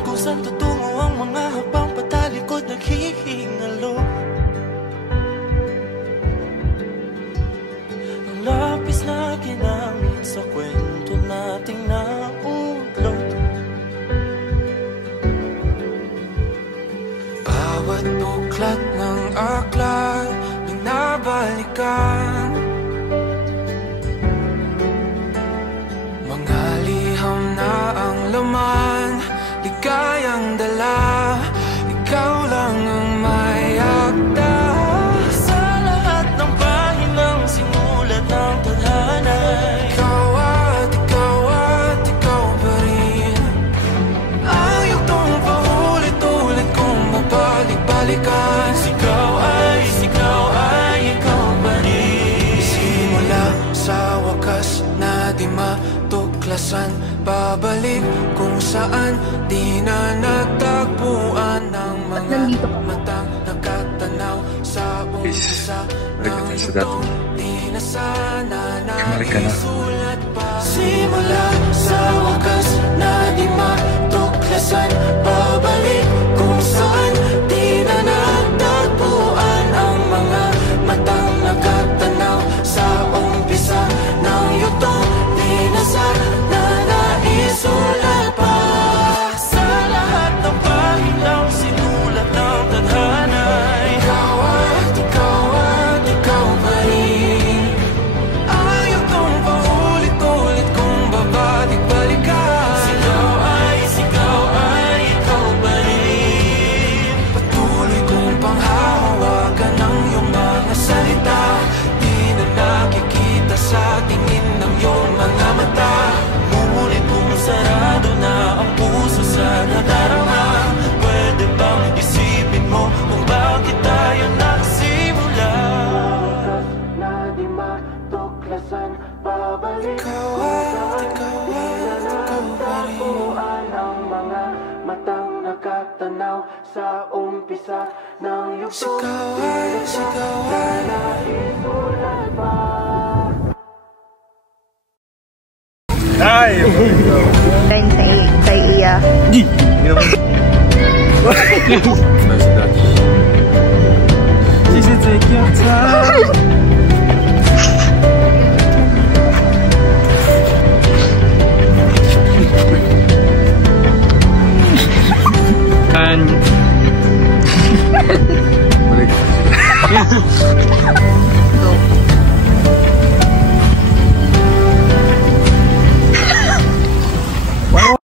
alam kung saan tutungo ang mga habang patalikod naghihingalo. Ang lapis na ginamit sa kwento nating naudlot. Bawat buklat ng aklat binabalikan, mga liham na ang laman, ligayang dala, ikaw lang ang may akda. Sa lahat ng pahinang sinulat ng tadhana, ikaw at ikaw pa rin. Ayaw tong paulit-ulit kong mabalik-balikan. Sigaw ay ikaw pa rin. Simula sa wakas na di matuklasan, babalik kung saan di na natagpuan ng mga matang nakatanaw sa umpisa ng yugtong di na sana naisulat pa. Simula sa wakas na di matuklasan, babalik kung saan di na natagpuan ang mga matang nakatanaw sa umpisa ng yugtong di na sana naisulat pa. Sa lahat ng pahinang sinulat ng tadhana, ikaw at ikaw pa rin. Ayaw tong paulit-ulit kong babalik-balikan. Sigaw ay ikaw pa rin. Patuloy kong panghahawakan ng iyong mga salita, di na nakikita sa tingin ng iyong mga mata. Ngunit kung sarado na ang puso sa nadarama, pwede bang isipin mo kung bakit tayo nagsimula? Na di matuklasan, babalik ikaw pa rin. Ang mga matang nakatanaw sa umpisa ng yugtong sigawan na isulat pa. Ay! Sa iya. Di! Take your time. And balik.